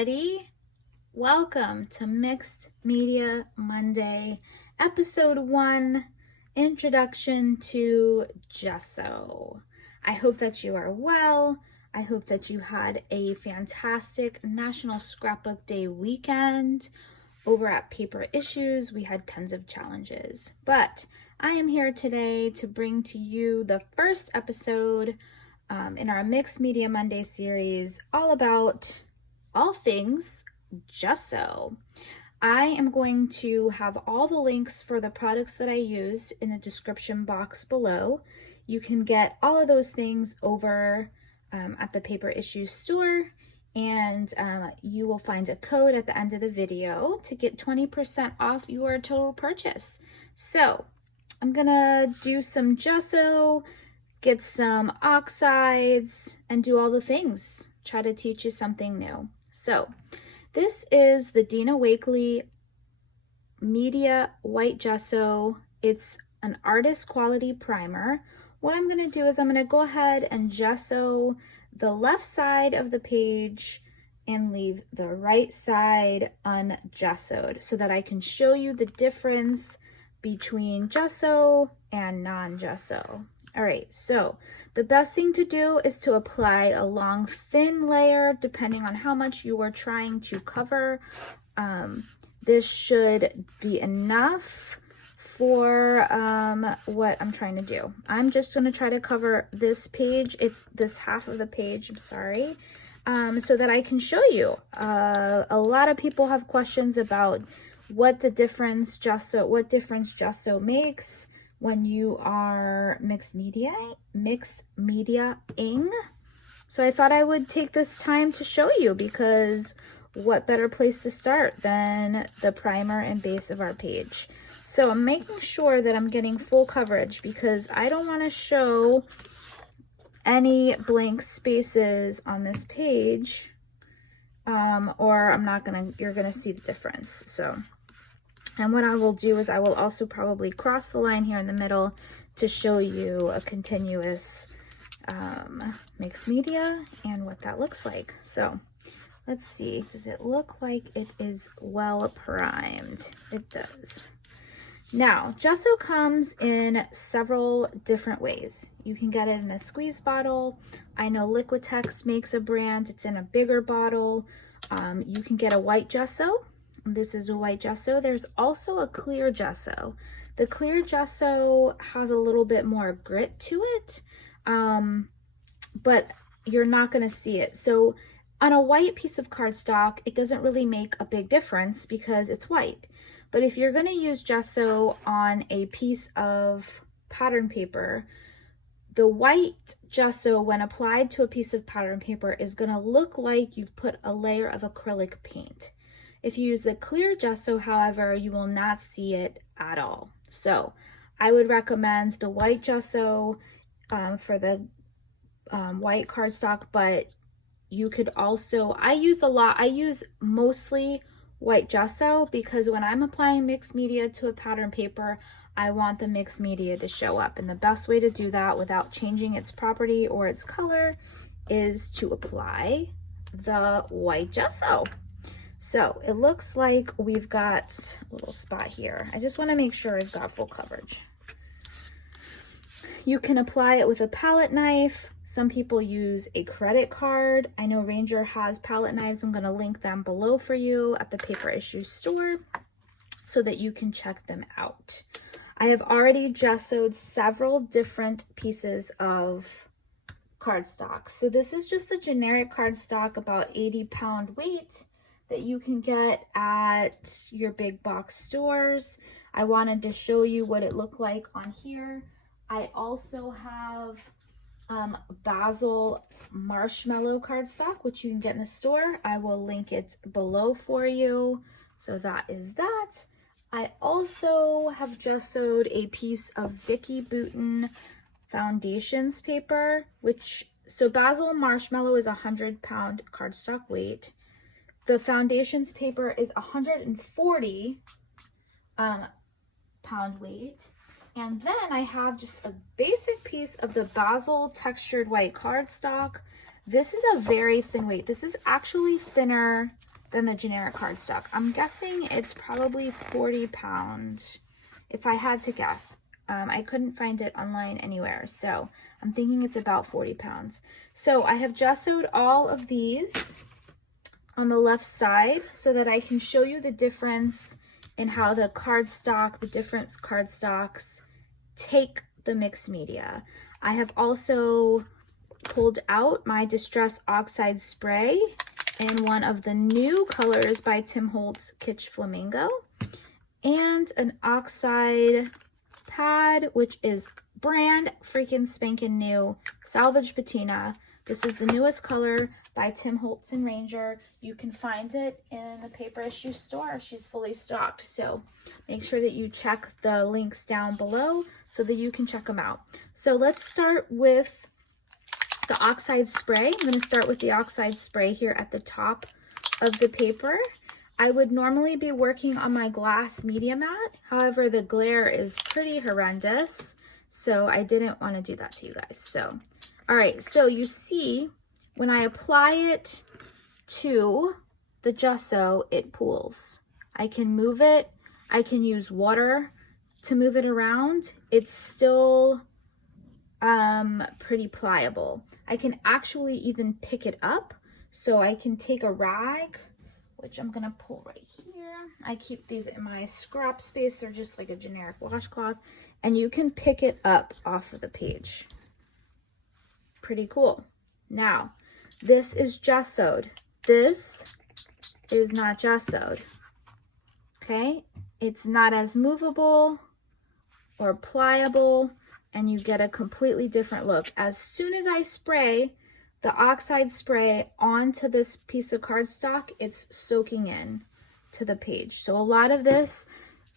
everybody. Welcome to Mixed Media Monday, Episode 1, Introduction to Gesso. I hope that you are well. I hope that you had a fantastic National Scrapbook Day weekend. Over at Paper Issues, we had tons of challenges. But I am here today to bring to you the first episode in our Mixed Media Monday series, all about all things Gesso. I am going to have all the links for the products that I used in the description box below. You can get all of those things over at the Paper Issues store, and you will find a code at the end of the video to get 20% off your total purchase. So I'm gonna do some gesso, get some oxides, and do all the things. Try to teach you something new. So this is the Dina Wakely Media White Gesso. It's an artist quality primer. What I'm going to do is I'm going to go ahead and gesso the left side of the page and leave the right side ungessoed so that I can show you the difference between gesso and non-gesso. All right, so the best thing to do is to apply a long, thin layer depending on how much you are trying to cover. This should be enough for what I'm trying to do. I'm just going to try to cover this page, it's this half of the page, I'm sorry, so that I can show you. A lot of people have questions about what difference gesso makes when you are mixed mediaing. So I thought I would take this time to show you, because what better place to start than the primer and base of our page. So I'm making sure that I'm getting full coverage because I don't want to show any blank spaces on this page, or you're gonna see the difference. So, and what I will do is I will also probably cross the line here in the middle to show you a continuous mixed media and what that looks like. So let's see, does it look like it is well primed? It does. Now, gesso comes in several different ways. You can get it in a squeeze bottle. I know Liquitex makes a brand, it's in a bigger bottle. You can get a white gesso. This is a white gesso. There's also a clear gesso. The clear gesso has a little bit more grit to it, but you're not going to see it. So on a white piece of cardstock, it doesn't really make a big difference because it's white. But if you're going to use gesso on a piece of pattern paper, the white gesso, when applied to a piece of pattern paper, is going to look like you've put a layer of acrylic paint. If you use the clear gesso, however, you will not see it at all. So I would recommend the white gesso for the white cardstock, but you could also, I use mostly white gesso because when I'm applying mixed media to a pattern paper, I want the mixed media to show up. And the best way to do that without changing its property or its color is to apply the white gesso. So it looks like we've got a little spot here. I just want to make sure I've got full coverage. You can apply it with a palette knife. Some people use a credit card. I know Ranger has palette knives. I'm going to link them below for you at the Paper Issues store so that you can check them out. I have already gessoed several different pieces of cardstock. So this is just a generic cardstock, about 80-pound weight, that you can get at your big box stores. I wanted to show you what it looked like on here. I also have Basil marshmallow cardstock, which you can get in the store. I will link it below for you. So that is that. I also have gessoed a piece of Vicky Bouton foundations paper, so Basil marshmallow is 100-pound cardstock weight. The foundations paper is 140 pound weight. And then I have just a basic piece of the Basil textured white cardstock. This is a very thin weight. This is actually thinner than the generic cardstock. I'm guessing it's probably 40 pounds, if I had to guess. I couldn't find it online anywhere, so I'm thinking it's about 40 pounds. So I have gessoed all of these on the left side so that I can show you the difference in how the different cardstocks take the mixed media. I have also pulled out my Distress Oxide Spray in one of the new colors by Tim Holtz, Kitsch Flamingo, and an oxide pad, which is brand freaking spanking new, Salvage Patina. This is the newest color by Tim Holtz and Ranger. You can find it in the paper issue store. She's fully stocked, so make sure that you check the links down below so that you can check them out. So let's start with the oxide spray. I'm going to start with the oxide spray here at the top of the paper. I would normally be working on my glass media mat. However, the glare is pretty horrendous, so I didn't want to do that to you guys. So, all right, so you see when I apply it to the gesso, it pools. I can move it. I can use water to move it around. It's still pretty pliable. I can actually even pick it up. So I can take a rag, which I'm gonna pull right here. I keep these in my scrap space. They're just like a generic washcloth, and you can pick it up off of the page. Pretty cool. Now, this is gessoed. This is not gessoed, okay? It's not as movable or pliable, and you get a completely different look. As soon as I spray the oxide spray onto this piece of cardstock, it's soaking in to the page. So a lot of this,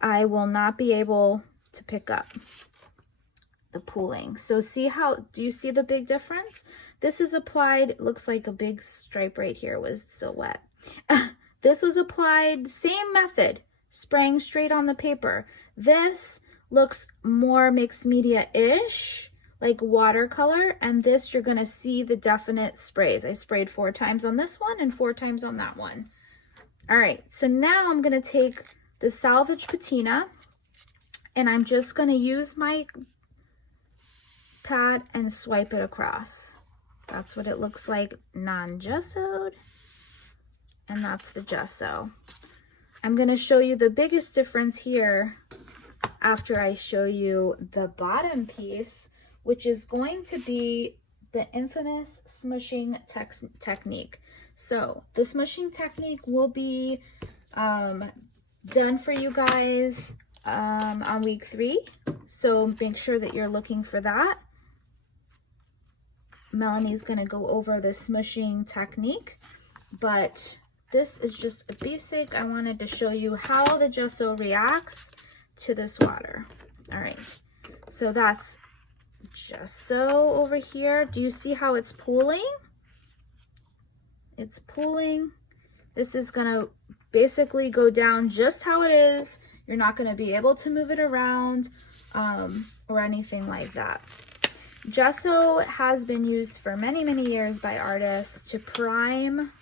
I will not be able to pick up the pooling. So do you see the big difference? This is applied, it looks like a big stripe right here was still wet. This was applied, same method, spraying straight on the paper. This looks more mixed media-ish, like watercolor, and this you're gonna see the definite sprays. I sprayed 4 times on this one and 4 times on that one. All right, so now I'm gonna take the Salvage Patina and I'm just gonna use my pad and swipe it across. That's what it looks like non-gessoed, and that's the gesso. I'm gonna show you the biggest difference here after I show you the bottom piece, which is going to be the infamous smushing technique. So the smushing technique will be done for you guys on week 3. So make sure that you're looking for that. Melanie's gonna go over the smushing technique, but this is just a basic. I wanted to show you how the gesso reacts to this water. All right, so that's gesso over here. Do you see how it's pooling? It's pooling. This is gonna basically go down just how it is. You're not gonna be able to move it around or anything like that. Gesso has been used for many, many years by artists to prime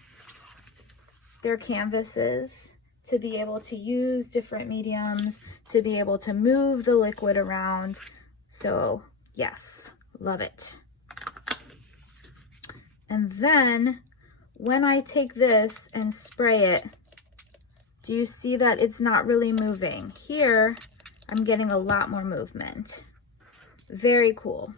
their canvases, to be able to use different mediums, to be able to move the liquid around. So yes, love it. And then when I take this and spray it, do you see that it's not really moving? Here, I'm getting a lot more movement. Very cool,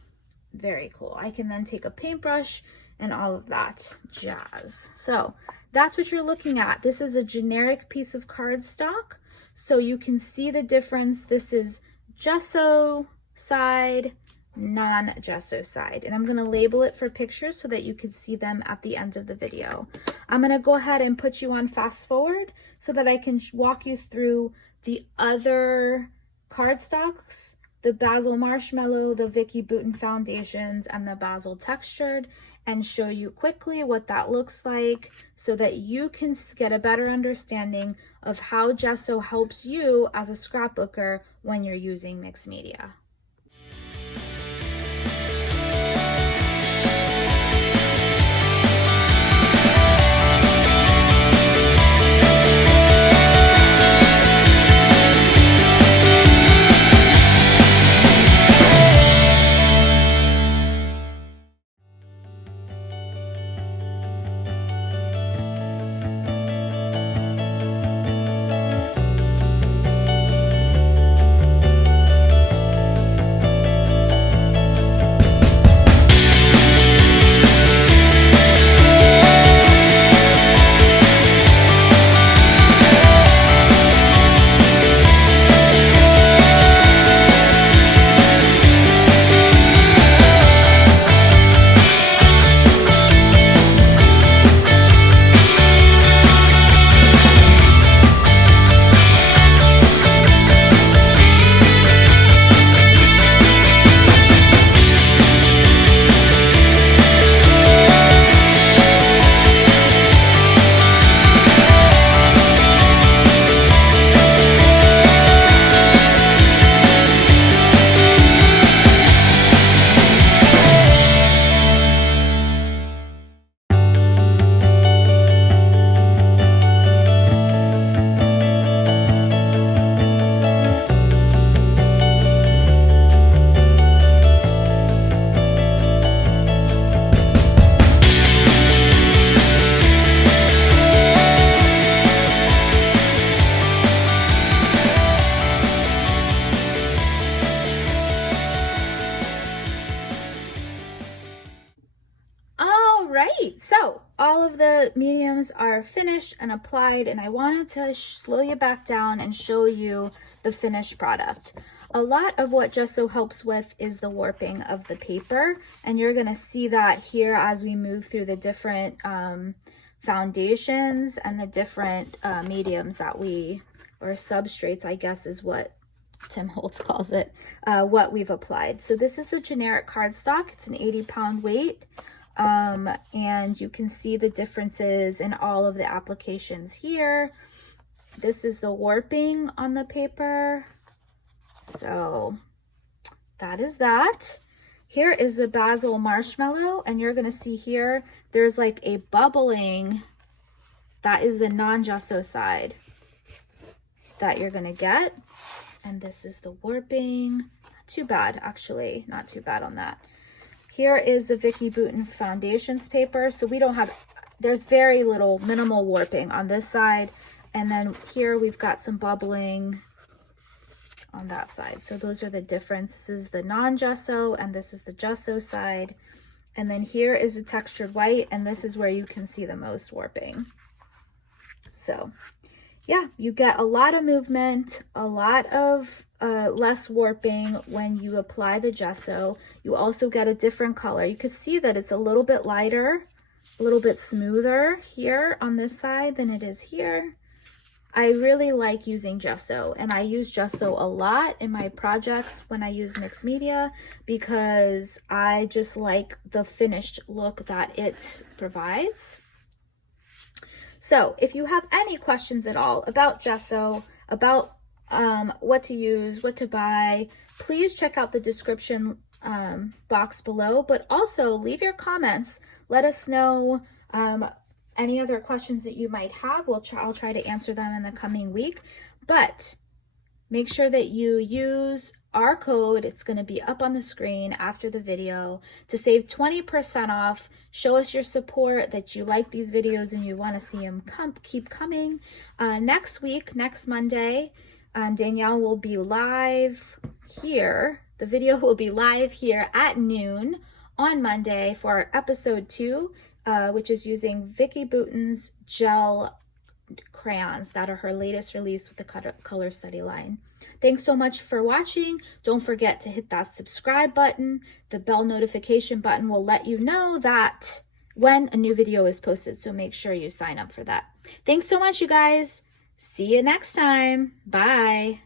very cool. I can then take a paintbrush and all of that jazz. So that's what you're looking at. This is a generic piece of cardstock, so you can see the difference. This is gesso side, non-gesso side, and I'm going to label it for pictures so that you can see them at the end of the video. I'm going to go ahead and put you on fast forward so that I can walk you through the other cardstocks, the Basil Marshmallow, the Vicky Bouton Foundations, and the Basil Textured, and show you quickly what that looks like so that you can get a better understanding of how gesso helps you as a scrapbooker when you're using mixed media. all of the mediums are finished and applied, and I wanted to slow you back down and show you the finished product. A lot of what Gesso helps with is the warping of the paper, and you're gonna see that here as we move through the different foundations and the different mediums that or substrates, I guess is what Tim Holtz calls it, what we've applied. So this is the generic cardstock. It's an 80-pound weight, and you can see the differences in all of the applications here. This is the warping on the paper. So that is that. Here is the basil marshmallow, and you're gonna see here, there's like a bubbling, that is the non-gesso side that you're gonna get. And this is the warping. Not too bad, actually, not too bad on that. Here is the Vicki Boutin Foundations paper. So we don't have, there's very little, minimal warping on this side. And then here we've got some bubbling on that side. So those are the difference. This is the non-gesso and this is the gesso side. And then here is the textured white, and this is where you can see the most warping. So yeah, you get a lot of movement, a lot of less warping when you apply the gesso. You also get a different color. You can see that it's a little bit lighter, a little bit smoother here on this side than it is here. I really like using gesso, and I use gesso a lot in my projects when I use mixed media because I just like the finished look that it provides. So if you have any questions at all about gesso, about what to use, what to buy, please check out the description box below, but also leave your comments. Let us know any other questions that you might have. I'll try to answer them in the coming week, but make sure that you use our code. It's going to be up on the screen after the video to save 20% off. Show us your support, that you like these videos and you want to see them keep coming. Next week, next Monday, Danielle will be live here. The video will be live here at noon on Monday for episode 2, which is using Vicki Boutin's gel crayons that are her latest release with the color study line. Thanks so much for watching. Don't forget to hit that subscribe button. The bell notification button will let you know that when a new video is posted, so make sure you sign up for that. Thanks so much, you guys. See you next time. Bye.